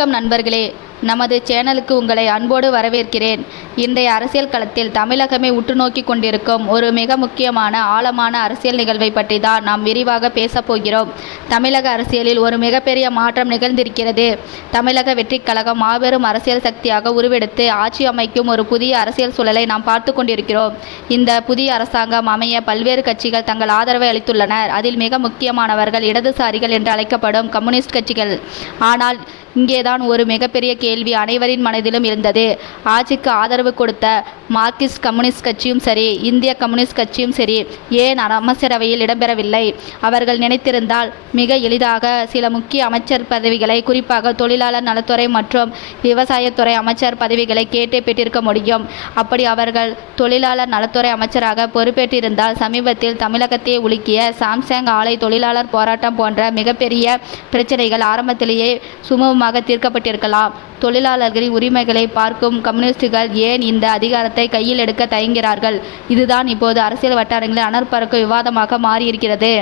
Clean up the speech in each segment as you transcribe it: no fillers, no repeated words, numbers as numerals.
வணக்கம் நண்பர்களே, நமது சேனலுக்கு உங்களை அன்போடு வரவேற்கிறேன். இன்றைய அரசியல் களத்தில் தமிழகமே உற்று நோக்கி கொண்டிருக்கும் ஒரு மிக முக்கியமான ஆழமான அரசியல் நிகழ்வை பற்றி தான் நாம் விரிவாக பேசப் போகிறோம். தமிழக அரசியலில் ஒரு மிகப்பெரிய மாற்றம் நிகழ்ந்திருக்கிறது. தமிழக வெற்றிக் கழகம் மாபெரும் அரசியல் சக்தியாக உருவெடுத்து ஆட்சி அமைக்கும் ஒரு புதிய அரசியல் சூழலை நாம் பார்த்து கொண்டிருக்கிறோம். இந்த புதிய அரசாங்கம் அமைய பல்வேறு கட்சிகள் தங்கள் ஆதரவை அளித்துள்ளனர். அதில் மிக முக்கியமானவர்கள் இடதுசாரிகள் என்று அழைக்கப்படும் கம்யூனிஸ்ட் கட்சிகள். ஆனால் இங்கேதான் ஒரு மிகப்பெரிய கேள்வி அனைவரின் மனதிலும் இருந்தது. ஆட்சிக்கு ஆதரவு கொடுத்த மார்க்சிஸ்ட் கம்யூனிஸ்ட் கட்சியும் சரி, இந்திய கம்யூனிஸ்ட் கட்சியும் சரி, ஏன் அமைச்சரவையில் இடம்பெறவில்லை? அவர்கள் நினைத்திருந்தால் மிக எளிதாக சில முக்கிய அமைச்சர் பதவிகளை, குறிப்பாக தொழிலாளர் நலத்துறை மற்றும் விவசாயத்துறை அமைச்சர் பதவிகளை கேட்டே பெற்றிருக்க முடியும். அப்படி அவர்கள் தொழிலாளர் நலத்துறை அமைச்சராக பொறுப்பேற்றிருந்தால் சமீபத்தில் தமிழகத்தை உலுக்கிய சாம்சங் ஆலை தொழிலாளர் போராட்டம் போன்ற மிகப்பெரிய பிரச்சனைகள் ஆரம்பத்திலேயே சுமூகமாக தீர்க்கப்பட்டிருக்கலாம். தொழிலாளர்களின் உரிமைகளை பார்க்கும் கம்யூனிஸ்டுகள் ஏன் இந்த அதிகாரத்தை கையில் எடுக்க தயங்குகிறார்கள்? இதுதான் இப்போது அரசியல் வட்டாரங்களில் அனற்பறக்கும் விவாதமாக மாறியிருக்கிறது.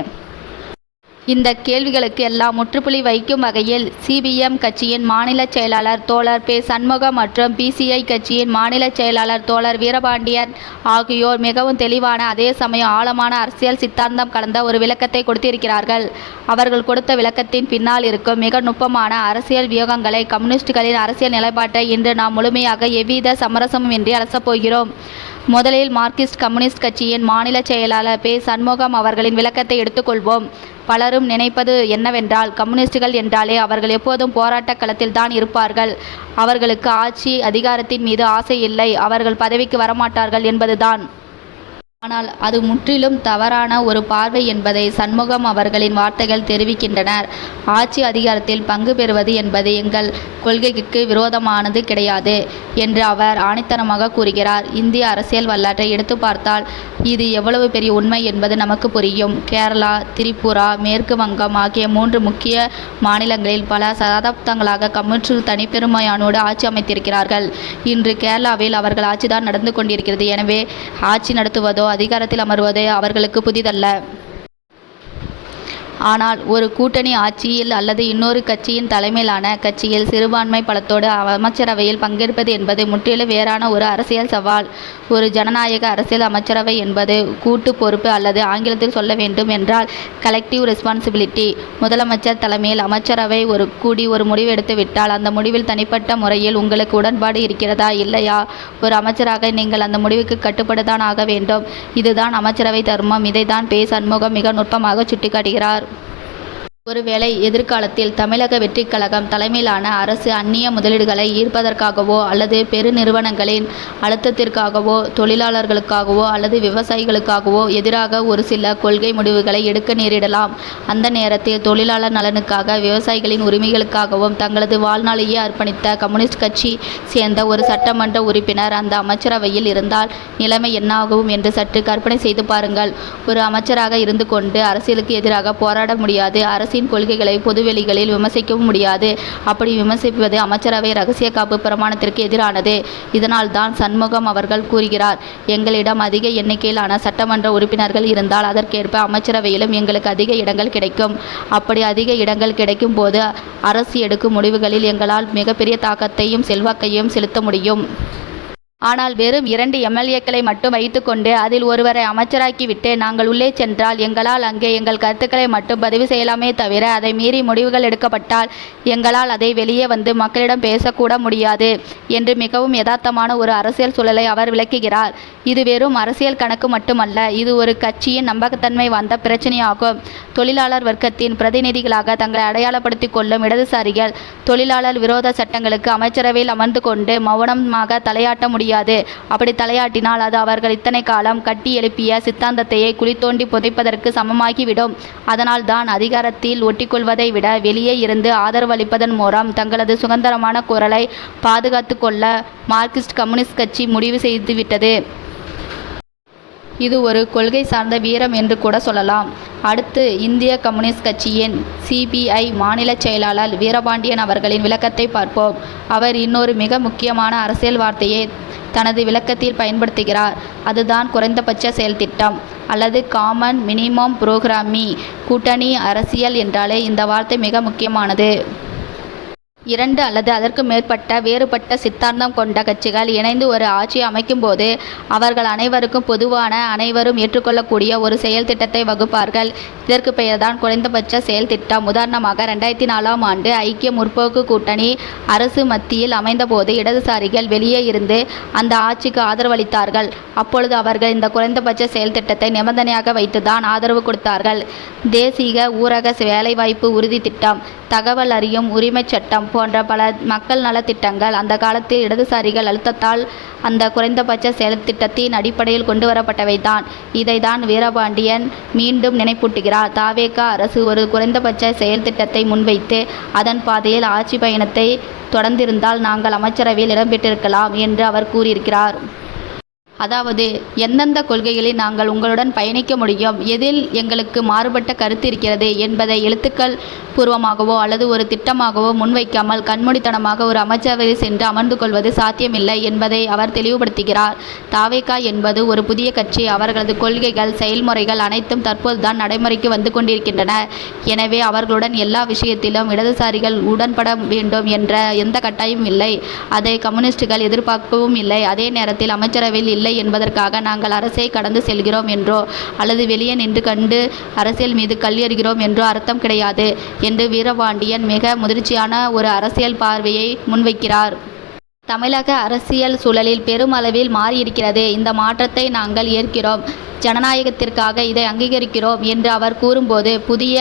இந்த கேள்விகளுக்கு எல்லாம் முற்றுப்புள்ளி வைக்கும் வகையில் சிபிஎம் கட்சியின் மாநில செயலாளர் தோழர் பெ. சண்முகம் மற்றும் பிசிஐ கட்சியின் மாநில செயலாளர் தோழர் வீரபாண்டியன் ஆகியோர் மிகவும் தெளிவான, அதே சமயம் ஆழமான அரசியல் சித்தாந்தம் கலந்த ஒரு விளக்கத்தை கொடுத்திருக்கிறார்கள். அவர்கள் கொடுத்த விளக்கத்தின் பின்னால் இருக்கும் மிக நுட்பமான அரசியல் வியூகங்களை, கம்யூனிஸ்டுகளின் அரசியல் நிலைப்பாட்டை இன்று நாம் முழுமையாக எவ்வித சமரசமும் இன்றி அலசப்போகிறோம். முதலில் மார்க்சிஸ்ட் கம்யூனிஸ்ட் கட்சியின் மாநில செயலாளர் பெ. சண்முகம் அவர்களின் விளக்கத்தை எடுத்துக்கொள்வோம். பலரும் நினைப்பது என்னவென்றால், கம்யூனிஸ்டுகள் என்றாலே அவர்கள் எப்போதும் போராட்ட களத்தில் தான் இருப்பார்கள், அவர்களுக்கு ஆட்சி அதிகாரத்தின் மீது ஆசை இல்லை, அவர்கள் பதவிக்கு வரமாட்டார்கள் என்பதுதான். ஆனால் அது முற்றிலும் தவறான ஒரு பார்வை என்பதை சண்முகம் அவர்களின் வார்த்தைகள் தெரிவிக்கின்றனர். ஆட்சி அதிகாரத்தில் பங்கு பெறுவது என்பது எங்கள் கொள்கைக்கு விரோதமானது கிடையாது என்று அவர் ஆணித்தனமாக கூறுகிறார். இந்திய அரசியல் வரலாற்றை எடுத்து பார்த்தால் இது எவ்வளவு பெரிய உண்மை என்பது நமக்கு புரியும். கேரளா, திரிபுரா, மேற்கு வங்கம் ஆகிய 3 முக்கிய மாநிலங்களில் பல சதாப்தங்களாக கம்யூனிஸ்ட் தனிப்பெருமையானோடு ஆட்சி அமைத்திருக்கிறார்கள். இன்று கேரளாவில் அவர்கள் ஆட்சிதான் நடந்து கொண்டிருக்கிறது. எனவே ஆட்சி நடத்துவதோ அதிகாரத்தில் அமர்வதே அவர்களுக்கு புதிதல்ல. ஆனால் ஒரு கூட்டணி ஆட்சியில் அல்லது இன்னொரு கட்சியின் தலைமையிலான கட்சியில் சிறுபான்மை பலத்தோடு அமைச்சரவையில் பங்கேற்பது என்பது முற்றிலும் வேறான ஒரு அரசியல் சவால். ஒரு ஜனநாயக அரசியல் அமைச்சரவை என்பது கூட்டு பொறுப்பு, அல்லது ஆங்கிலத்தில் சொல்ல வேண்டும் என்றால் கலெக்டிவ் ரெஸ்பான்சிபிலிட்டி. முதலமைச்சர் தலைமையில் அமைச்சரவை கூடி ஒரு முடிவு எடுத்து விட்டால் அந்த முடிவில் தனிப்பட்ட முறையில் உங்களுக்கு உடன்பாடு இருக்கிறதா இல்லையா, ஒரு அமைச்சராக நீங்கள் அந்த முடிவுக்கு கட்டுப்படுத்தான் ஆக வேண்டும். இதுதான் அமைச்சரவை தர்மம். இதைதான் பெ. சண்முகம் மிக நுட்பமாக சுட்டிக்காட்டுகிறார். ஒருவேளை எதிர்காலத்தில் தமிழக வெற்றிக் கழகம் தலைமையிலான அரசு அந்நிய முதலீடுகளை ஈர்ப்பதற்காகவோ அல்லது பெருநிறுவனங்களின் அழுத்தத்திற்காகவோ தொழிலாளர்களுக்காகவோ அல்லது விவசாயிகளுக்காகவோ எதிராக ஒரு சில கொள்கை முடிவுகளை எடுக்க நேரிடலாம். அந்த நேரத்தில் தொழிலாளர் நலனுக்காக, விவசாயிகளின் உரிமைகளுக்காகவும் தங்களது வாழ்நாளையே அர்ப்பணித்த கம்யூனிஸ்ட் கட்சி சேர்ந்த ஒரு சட்டமன்ற உறுப்பினர் அந்த அமைச்சரவையில் இருந்தால் நிலைமை என்னாகும் என்று சற்று கற்பனை செய்து பாருங்கள். ஒரு அமைச்சராக இருந்து கொண்டு அரசியலுக்கு எதிராக போராட முடியாது, அரசின் கொள்கைகளை பொதுவெளிகளில் விமர்சிக்கவும் முடியாது. அப்படி விமர்சிப்பது அமைச்சரவை இரகசிய காப்பு பிரமாணத்திற்கு எதிரானது. இதனால் தான் சண்முகம் அவர்கள் கூறுகிறார், எங்களிடம் அதிக எண்ணிக்கையிலான சட்டமன்ற உறுப்பினர்கள் இருந்தால் அதற்கேற்ப அமைச்சரவையிலும் எங்களுக்கு அதிக இடங்கள் கிடைக்கும். அப்படி அதிக இடங்கள் கிடைக்கும் போது அரசு எடுக்கும் முடிவுகளில் எங்களால் மிகப்பெரிய தாக்கத்தையும் செல்வாக்கையும் செலுத்த முடியும். ஆனால் வெறும் 2 எம்எல்ஏக்களை மட்டும் வைத்துக்கொண்டு அதில் ஒருவரை அமைச்சராக்கிவிட்டு நாங்கள் உள்ளே சென்றால் எங்களால் அங்கே எங்கள் கருத்துக்களை மட்டும் பதிவு செய்யலாமே தவிர அதை மீறி முடிவுகள் எடுக்கப்பட்டால் எங்களால் அதை வெளியே வந்து மக்களிடம் பேசக்கூட முடியாது என்று மிகவும் யதார்த்தமான ஒரு அரசியல் சூழலை அவர் விளக்குகிறார். இது வெறும் அரசியல் கணக்கு மட்டுமல்ல, இது ஒரு கட்சியின் நம்பகத்தன்மை வாய்ந்த பிரச்சனையாகும். தொழிலாளர் வர்க்கத்தின் பிரதிநிதிகளாக தங்களை அடையாளப்படுத்திக் கொள்ளும் இடதுசாரிகள் தொழிலாளர் விரோத சட்டங்களுக்கு அமைச்சரவையில் அமர்ந்து கொண்டு மௌனமாக தலையாட்ட முடியாது. அப்படி தலையாட்டினால் அது அவர்கள் இத்தனை காலம் கட்டி எழுப்பிய சித்தாந்தத்தையே குழி தோண்டி புதைப்பதற்கு சமமாகிவிடும். அதனால் தான் அதிகாரத்தில் ஒட்டிக்கொள்வதை விட வெளியே இருந்து ஆதரவு அளிப்பதன் மூலம் தங்களது சுதந்திரமான குரலை பாதுகாத்து கொள்ள மார்க்சிஸ்ட் கம்யூனிஸ்ட் கட்சி முடிவு செய்துவிட்டது. இது ஒரு கொள்கை சார்ந்த வீரம் என்று கூட சொல்லலாம். அடுத்து இந்திய கம்யூனிஸ்ட் கட்சியின் சிபிஐ மாநில செயலாளர் வீரபாண்டியன் அவர்களின் விளக்கத்தை பார்ப்போம். அவர் இன்னொரு மிக முக்கியமான அரசியல் வார்த்தையை தனது விளக்கத்தில் பயன்படுத்துகிறார். அதுதான் குறைந்தபட்ச செயல் திட்டம் அல்லது காமன் மினிமம் புரோகிராமி. கூட்டணி அரசியல் என்றாலே இந்த வார்த்தை மிக முக்கியமானது. இரண்டு அல்லது அதற்கு மேற்பட்ட வேறுபட்ட சித்தாந்தம் கொண்ட கட்சிகள் இணைந்து ஒரு ஆட்சி அமைக்கும்போது அவர்கள் அனைவருக்கும் பொதுவான, அனைவரும் ஏற்றுக்கொள்ளக்கூடிய ஒரு செயல் திட்டத்தை வகுப்பார்கள். இதற்கு பெயர்தான் குறைந்தபட்ச செயல் திட்டம். உதாரணமாக 2004ஆம் ஆண்டு ஐக்கிய முற்போக்கு கூட்டணி அரசு மத்தியில் அமைந்தபோது இடதுசாரிகள் வெளியே இருந்து அந்த ஆட்சிக்கு ஆதரவளித்தார்கள். அப்பொழுது அவர்கள் இந்த குறைந்தபட்ச செயல் திட்டத்தை நிபந்தனையாக வைத்துதான் ஆதரவு கொடுத்தார்கள். தேசிய ஊரக வேலைவாய்ப்பு உறுதி திட்டம், தகவல் அறியும் உரிமைச் சட்டம் போன்ற பல மக்கள் நலத்திட்டங்கள் அந்த காலத்தில் இடதுசாரிகள் அழுத்தத்தால் அந்த குறைந்தபட்ச செயல் திட்டத்தின் அடிப்படையில் கொண்டுவரப்பட்டவைதான். இதைதான் வீரபாண்டியன் மீண்டும் நினைப்பூட்டுகிறார். தவேக அரசு ஒரு குறைந்தபட்ச செயல் திட்டத்தை முன்வைத்து அதன் பாதையில் ஆட்சி பயணத்தை தொடர்ந்திருந்தால் நாங்கள் அமைச்சரவையில் இடம்பெற்றிருக்கலாம் என்று அவர் கூறியிருக்கிறார். அதாவது, எந்தெந்த கொள்கைகளில் நாங்கள் உங்களுடன் பயணிக்க முடியும், எதில் எங்களுக்கு மாறுபட்ட கருத்து இருக்கிறது என்பதை எழுத்துக்கள் பூர்வமாகவோ அல்லது ஒரு திட்டமாகவோ முன்வைக்காமல் கண்மூடித்தனமாக ஒரு அமைச்சரவையில் சென்று அமர்ந்து கொள்வது சாத்தியமில்லை என்பதை அவர் தெளிவுபடுத்துகிறார். தவேக என்பது ஒரு புதிய கட்சி. அவர்களது கொள்கைகள், செயல்முறைகள் அனைத்தும் தற்போதுதான் நடைமுறைக்கு வந்து கொண்டிருக்கின்றன. எனவே அவர்களுடன் எல்லா விஷயத்திலும் இடதுசாரிகள் உடன்பட வேண்டும் என்ற எந்த கட்டாயமும் இல்லை. அதை கம்யூனிஸ்டுகள் எதிர்பார்க்கவும் இல்லை. அதே நேரத்தில் அமைச்சரவையில் இல்லை என்பதற்காக நாங்கள் அரசை கடந்து செல்கிறோம் என்றோ அல்லது வெளியே நின்று கண்டு அரசியல் மீது கல் எறிகிறோம் என்றோ அர்த்தம் கிடையாது என்று வீரபாண்டியன் மிக முதிர்ச்சியான ஒரு அரசியல் பார்வையை முன்வைக்கிறார். தமிழக அரசியல் சூழலில் பெருமளவில் மாறியிருக்கிறது. இந்த மாற்றத்தை நாங்கள் ஏற்கிறோம். ஜனநாயகத்திற்காக இதை அங்கீகரிக்கிறோம் என்று அவர் கூறும்போது புதிய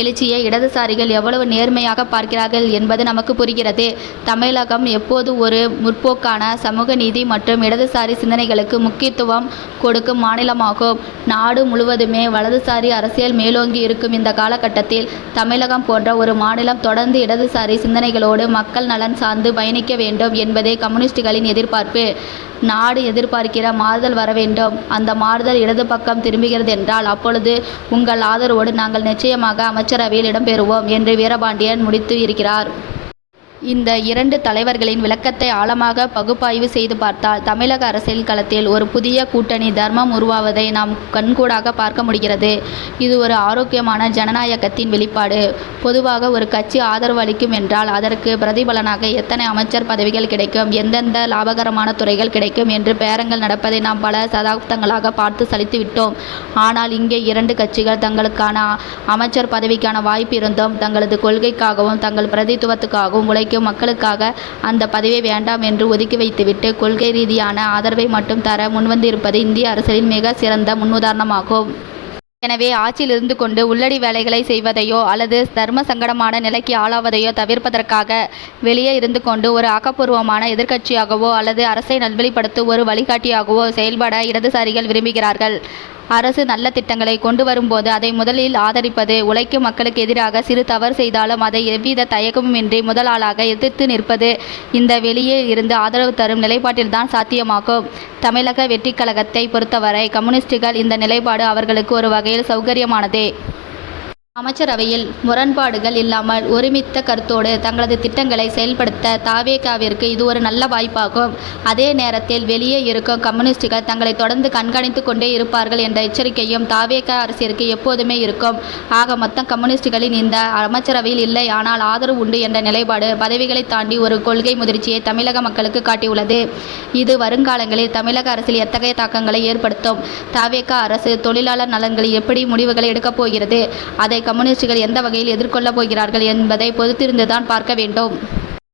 எழுச்சியை இடதுசாரிகள் எவ்வளவு நேர்மையாக பார்க்கிறார்கள் என்பது நமக்கு புரிகிறது. தமிழகம் எப்போது ஒரு முற்போக்கான சமூக நீதி மற்றும் இடதுசாரி சிந்தனைகளுக்கு முக்கியத்துவம் கொடுக்கும் மாநிலமாகும். நாடு முழுவதுமே வலதுசாரி அரசியல் மேலோங்கி இருக்கும் இந்த காலகட்டத்தில் தமிழகம் போன்ற ஒரு மாநிலம் தொடர்ந்து இடதுசாரி சிந்தனைகளோடு மக்கள் நலன் சார்ந்து பயணிக்க வேண்டும் என்பதே கம்யூனிஸ்டுகளின் எதிர்பார்ப்பு. நாடு எதிர்பார்க்கிற மாறுதல் வர வேண்டும். அந்த மாறுதல் இடது பக்கம் திரும்புகிறது என்றால் அப்பொழுது உங்கள் ஆதரவோடு நாங்கள் நிச்சயமாக அமைச்சரவையில் இடம்பெறுவோம் என்று வீரபாண்டியன் முடித்து இருக்கிறார். இந்த இரண்டு தலைவர்களின் விளக்கத்தை ஆழமாக பகுப்பாய்வு செய்து பார்த்தால் தமிழக அரசியல் களத்தில் ஒரு புதிய கூட்டணி தர்மம் உருவாவதை நாம் கண்கூடாக பார்க்க முடிகிறது. இது ஒரு ஆரோக்கியமான ஜனநாயகத்தின் வெளிப்பாடு. பொதுவாக ஒரு கட்சி ஆதரவு அளிக்கும் என்றால் அதற்கு பிரதிபலனாக எத்தனை அமைச்சர் பதவிகள் கிடைக்கும், எந்தெந்த லாபகரமான துறைகள் கிடைக்கும் என்று பேரங்கள் நடப்பதை நாம் பல சதாப்தங்களாக பார்த்து சலித்து விட்டோம். ஆனால் இங்கே இரண்டு கட்சிகள் தங்களுக்கான அமைச்சர் பதவிக்கான வாய்ப்பு இருந்தும் தங்களது கொள்கைக்காகவும் தங்கள் பிரதித்துவத்துக்காகவும் உழைக்கும் மக்களுக்காக அந்த பதவியை வேண்டாம் என்று ஒதுக்கி வைத்துவிட்டு கொள்கை ரீதியான ஆதரவை மட்டும் தர முன்வந்திருப்பது இந்திய அரசியலின் மிக சிறந்த முன்னுதாரணமாகும். எனவே ஆட்சியில் இருந்து கொண்டு உள்ளடி வேலைகளை செய்வதையோ அல்லது தர்ம சங்கடமான நிலைக்கு ஆளாவதையோ தவிர்ப்பதற்காக வெளியே இருந்து கொண்டு ஒரு ஆக்கப்பூர்வமான எதிர்க்கட்சியாகவோ அல்லது அரசை நல்வழிப்படுத்தும் ஒரு வழிகாட்டியாகவோ செயல்பட இடதுசாரிகள் விரும்புகிறார்கள். அரசு நல்ல திட்டங்களை கொண்டு வரும்போது அதை முதலில் ஆதரிப்பது, உழைக்கும் மக்களுக்கு எதிராக சிறு தவறு செய்தாலும் அதை எவ்வித தயக்கமுமின்றி முதல் ஆளாக எதிர்த்து நிற்பது இந்த வெளியே இருந்து ஆதரவு தரும் நிலைப்பாட்டில்தான் சாத்தியமாகும். தமிழக வெற்றிக் கழகத்தை பொறுத்தவரை கம்யூனிஸ்டுகள் இந்த நிலைப்பாடு அவர்களுக்கு ஒரு வகையில் சௌகரியமானதே. அமைச்சரவையில் முரண்பாடுகள் இல்லாமல் ஒருமித்த கருத்தோடு தங்களது திட்டங்களை செயல்படுத்த தவேகவிற்கு இது ஒரு நல்ல வாய்ப்பாகும். அதே நேரத்தில் வெளியே இருக்கும் கம்யூனிஸ்டுகள் தங்களை தொடர்ந்து கண்காணித்து கொண்டே இருப்பார்கள் என்ற எச்சரிக்கையும் தவேக அரசிற்கு எப்போதுமே இருக்கும். ஆக மொத்தம் கம்யூனிஸ்டுகளின் இந்த அமைச்சரவையில் இல்லை, ஆனால் ஆதரவு உண்டு என்ற நிலைப்பாடு பதவிகளை தாண்டி ஒரு கொள்கை முதிர்ச்சியை தமிழக மக்களுக்கு காட்டியுள்ளது. இது வருங்காலங்களில் தமிழக அரசில் எத்தகைய தாக்கங்களை ஏற்படுத்தும்? தவேக அரசு தொழிலாளர் நலன்களில் எப்படி முடிவுகளை எடுக்கப் போகிறது? அதை கம்யூனிஸ்டுகள் எந்த வகையில் எதிர்கொள்ளப் போகிறார்கள் என்பதை பொறுத்திருந்துதான் பார்க்க வேண்டும்.